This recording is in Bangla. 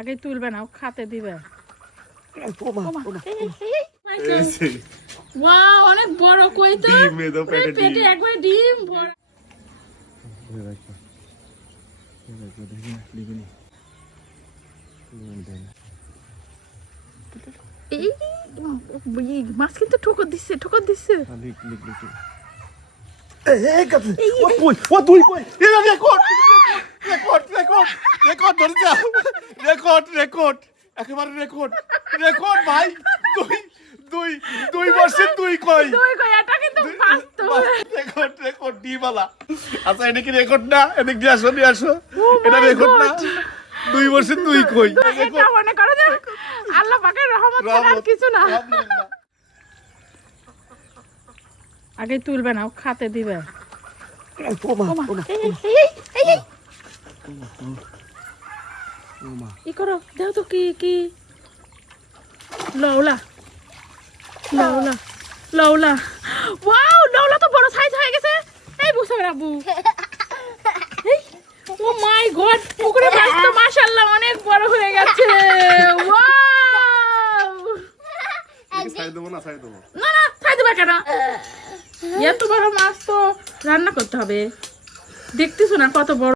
আগে তুলবে না ও খাতে দিবে। অনেক বড় কই তো। পেটে পেটে ডিম। ভরা মাছ কিন্তু ঠোকর দিচ্ছে ঠোকর দিচ্ছে হ্যাঁ। ও কই? রেকর্ড রেকর্ড রেকর্ড রেকর্ড ধরে রেকর্ড রেকর্ড একেবারে রেকর্ড রেকর্ড ভাই। দুই দুই দুই বছর দুই কই তুই কই এটা কিন্তু বাস্তব। রেকর্ড রেকর্ড ডিবালা আচ্ছা এটা কি রেকর্ড না? এদিক দিয়ে আসো নিয়ে আসো। Oh এটা রেকর্ড না? দুই বছর দুই কই। এটা মনে করো যে আল্লাহ পাকের রহমত ছাড়া আর কিছু না। আগে তুলবে না ও খাতে দিবে। ওমা, ওমা, ওমা, এই, এই, এই, এই, এই, ওমা। ই করো দেখো তো কি কি? লওলা লওলা লওলা ওয়াও লওলা তো বড় সাইজ হয়ে গেছে। এই বুঝতে রাবু ও মাই গড পুকুরে মাছ তো মাশাআল্লাহ অনেক বড় হয়ে গেছে। ওয়াও। না না খাই দেবে কেন? এত বড় মাছ তো রান্না করতে হবে। দেখতেছো না কত বড়